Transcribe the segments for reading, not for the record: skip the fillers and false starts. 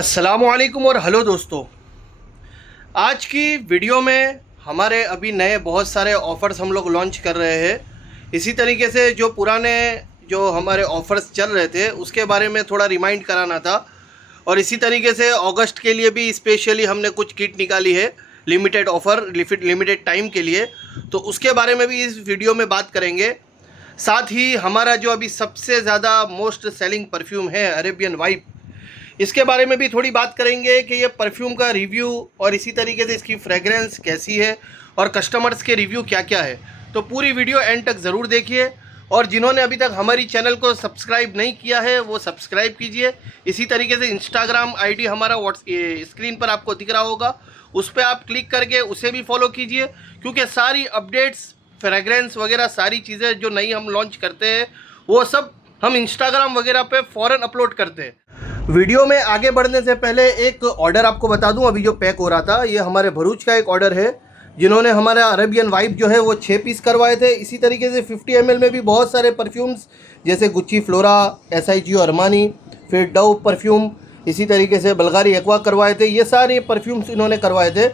अस्सलामुअलैकुम और हेलो दोस्तों। आज की वीडियो में हमारे अभी नए बहुत सारे ऑफ़र्स हम लोग लॉन्च कर रहे हैं। इसी तरीके से जो पुराने जो हमारे ऑफ़र्स चल रहे थे उसके बारे में थोड़ा रिमाइंड कराना था। और इसी तरीके से अगस्त के लिए भी स्पेशली हमने कुछ किट निकाली है लिमिटेड ऑफ़र लिमिटेड टाइम के लिए, तो उसके बारे में भी इस वीडियो में बात करेंगे। साथ ही हमारा जो अभी सबसे ज़्यादा मोस्ट सेलिंग परफ्यूम है अरेबियन वाइब, इसके बारे में भी थोड़ी बात करेंगे कि ये परफ्यूम का रिव्यू और इसी तरीके से इसकी फ्रेगरेंस कैसी है और कस्टमर्स के रिव्यू क्या क्या है। तो पूरी वीडियो एंड तक ज़रूर देखिए और जिन्होंने अभी तक हमारी चैनल को सब्सक्राइब नहीं किया है वो सब्सक्राइब कीजिए। इसी तरीके से इंस्टाग्राम आईडी हमारा स्क्रीन पर आपको दिख रहा होगा, उस पर आप क्लिक करके उसे भी फॉलो कीजिए, क्योंकि सारी अपडेट्स फ्रेगरेंस वगैरह सारी चीज़ें जो नई हम लॉन्च करते हैं वो सब हम इंस्टाग्राम वगैरह पे फ़ौरन अपलोड करते हैं। वीडियो में आगे बढ़ने से पहले एक ऑर्डर आपको बता दूं, अभी जो पैक हो रहा था ये हमारे भरूच का एक ऑर्डर है, जिन्होंने हमारा अरेबियन वाइब जो है वो 6 पीस करवाए थे। इसी तरीके से 50 ml में भी बहुत सारे परफ्यूम्स जैसे गुच्ची फ्लोरा, SIGO अरमानी, फिर डव परफ्यूम, इसी तरीके से बल्गारी एक्वा करवाए थे। ये सारे परफ्यूम्स इन्होंने करवाए थे।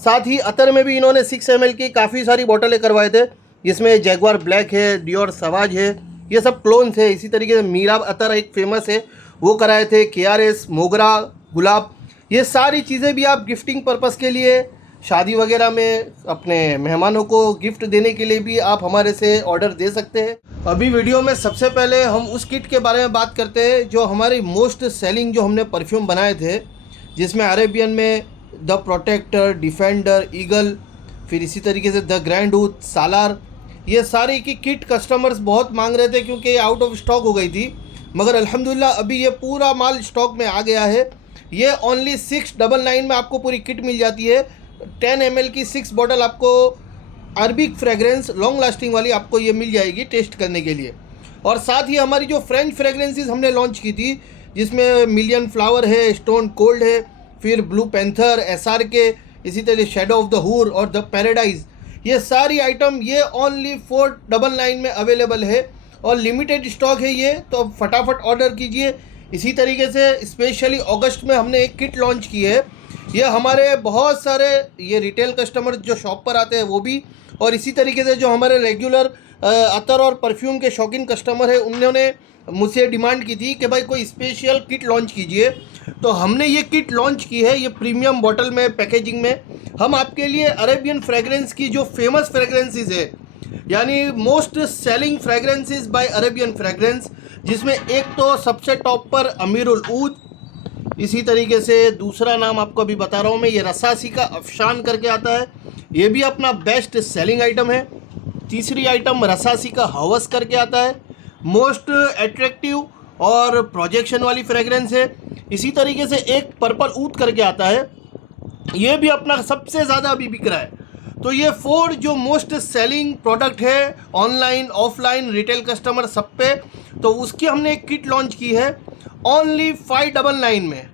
साथ ही अतर में भी इन्होंने 6 ml की काफ़ी सारी बोतलें करवाए थे, जिसमें जैगवार ब्लैक है, डियोर सवाज है, ये सब क्लोन्स है। इसी तरीके से मीरा अतर एक फेमस है वो कराए थे, KRS, मोगरा, गुलाब, ये सारी चीज़ें भी आप गिफ्टिंग पर्पस के लिए शादी वगैरह में अपने मेहमानों को गिफ्ट देने के लिए भी आप हमारे से ऑर्डर दे सकते हैं। अभी वीडियो में सबसे पहले हम उस किट के बारे में बात करते हैं जो हमारी मोस्ट सेलिंग जो हमने परफ्यूम बनाए थे, जिसमें अरेबियन में द प्रोटेक्टर, डिफेंडर, ईगल, फिर इसी तरीके से द ग्रैंड ऊथ, सालार, ये सारी की किट कस्टमर्स बहुत मांग रहे थे क्योंकि ये आउट ऑफ स्टॉक हो गई थी, मगर अल्हम्दुलिल्लाह अभी ये पूरा माल स्टॉक में आ गया है। ये ओनली 699 में आपको पूरी किट मिल जाती है। 10 ml की 6 बॉटल आपको अरबिक फ्रेगरेंस लॉन्ग लास्टिंग वाली आपको ये मिल जाएगी टेस्ट करने के लिए। और साथ ही हमारी जो फ्रेंच फ्रेगरेंसेस हमने लॉन्च की थी, जिसमें मिलियन फ्लावर है, स्टोन कोल्ड है, फिर ब्लू पैंथर, SRK, इसी तरह शेडो ऑफ द हूर और द पैराडाइज, ये सारी आइटम ये ओनली 499 में अवेलेबल है और लिमिटेड स्टॉक है ये, तो अब फटाफट ऑर्डर कीजिए। इसी तरीके से स्पेशली अगस्त में हमने एक किट लॉन्च की है, ये हमारे बहुत सारे ये रिटेल कस्टमर जो शॉप पर आते हैं वो भी, और इसी तरीके से जो हमारे रेगुलर अतर और परफ्यूम के शौकीन कस्टमर है उन्होंने मुझसे डिमांड की थी कि भाई कोई स्पेशल किट लॉन्च कीजिए। तो हमने ये किट लॉन्च की है, ये प्रीमियम बॉटल में पैकेजिंग में हम आपके लिए अरेबियन फ्रेगरेंस की जो फेमस फ्रेगरेंसेस है, यानी most selling fragrances by Arabian fragrance, जिसमें एक तो सबसे टॉप पर अमीरुल ऊद, इसी तरीके से दूसरा नाम आपको अभी बता रहा हूँ मैं, ये रसासी का अफशान करके आता है, ये भी अपना बेस्ट सेलिंग आइटम है। तीसरी आइटम रसासी का हवस करके आता है, मोस्ट एट्रैक्टिव और प्रोजेक्शन वाली फ्रेगरेंस है। इसी तरीके से एक पर्पल ऊद करके आता है, ये भी अपना सबसे ज़्यादा अभी बिक रहा है। तो ये 4 जो मोस्ट सेलिंग प्रोडक्ट है ऑनलाइन ऑफलाइन रिटेल कस्टमर सब पे, तो उसकी हमने एक किट लॉन्च की है ओनली 599 में।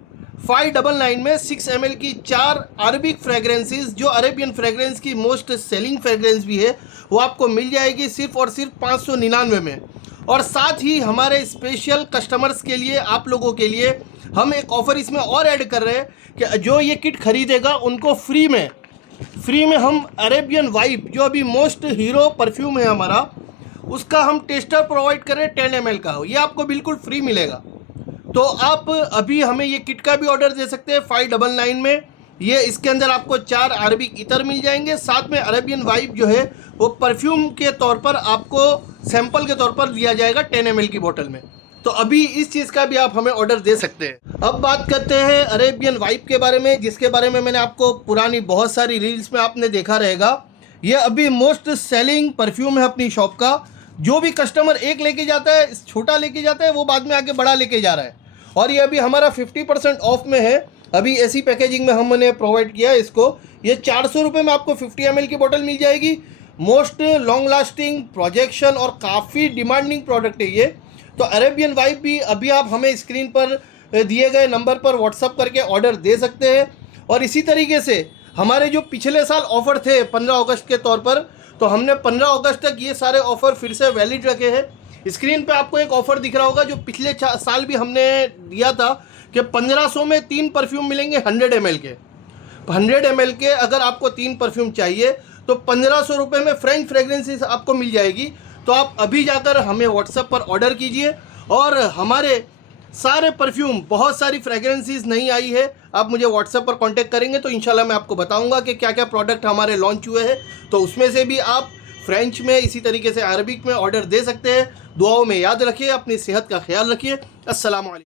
599 में 6 ml की 4 अरबिक फ्रेगरेंसेस जो अरेबियन फ्रेगरेंस की मोस्ट सेलिंग फ्रेगरेंस भी है वो आपको मिल जाएगी सिर्फ और सिर्फ 599 में। और साथ ही हमारे स्पेशल कस्टमर्स के लिए, आप लोगों के लिए हम एक ऑफ़र इसमें और ऐड कर रहे हैं कि जो ये किट खरीदेगा उनको फ्री में हम अरेबियन वाइब जो अभी मोस्ट हीरो परफ्यूम है हमारा, उसका हम टेस्टर प्रोवाइड करें 10 ml का, ये आपको बिल्कुल फ्री मिलेगा। तो आप अभी हमें ये किट का भी ऑर्डर दे सकते हैं 599 में। ये इसके अंदर आपको 4 अरबिक इतर मिल जाएंगे, साथ में अरेबियन वाइब जो है वो परफ्यूम के तौर पर आपको सैंपल के तौर पर दिया जाएगा 10 ml की बोतल में। तो अभी इस चीज़ का भी आप हमें ऑर्डर दे सकते हैं। अब बात करते हैं अरेबियन वाइब के बारे में, जिसके बारे में मैंने आपको पुरानी बहुत सारी रील्स में आपने देखा रहेगा। ये अभी मोस्ट सेलिंग परफ्यूम है अपनी शॉप का। जो भी कस्टमर एक लेके जाता है, छोटा लेके जाता है, वो बाद में आके बड़ा लेके जा रहा है। और ये अभी हमारा 50% ऑफ में है, अभी ऐसी पैकेजिंग में हमने प्रोवाइड किया है इसको। ये 400 रुपये में आपको 50 ml की बोतल मिल जाएगी। मोस्ट लॉन्ग लास्टिंग प्रोजेक्शन और काफ़ी डिमांडिंग प्रोडक्ट है ये। तो अरेबियन वाइब भी अभी आप हमें स्क्रीन पर दिए गए नंबर पर व्हाट्सअप करके ऑर्डर दे सकते हैं। और इसी तरीके से हमारे जो पिछले साल ऑफ़र थे 15 अगस्त के तौर पर, तो हमने 15 अगस्त तक ये सारे ऑफ़र फिर से वैलिड रखे हैं। स्क्रीन पे आपको एक ऑफ़र दिख रहा होगा जो पिछले साल भी हमने दिया था कि 1500 में 3 परफ्यूम मिलेंगे 100 ml के। 100 ml के अगर आपको 3 परफ्यूम चाहिए तो 1500 रुपये में फ्रेंच फ्रेगरेंसेस आपको मिल जाएगी। तो आप अभी जाकर हमें व्हाट्सएप पर ऑर्डर कीजिए और हमारे सारे परफ्यूम, बहुत सारी फ्रेगरेंसेस नहीं आई है, आप मुझे व्हाट्सएप पर कांटेक्ट करेंगे तो इंशाल्लाह मैं आपको बताऊंगा कि क्या क्या प्रोडक्ट हमारे लॉन्च हुए हैं। तो उसमें से भी आप फ्रेंच में, इसी तरीके से अरबिक में ऑर्डर दे सकते हैं। दुआओं में याद रखिए, अपनी सेहत का ख्याल रखिए। अस्सलाम वालेकुम।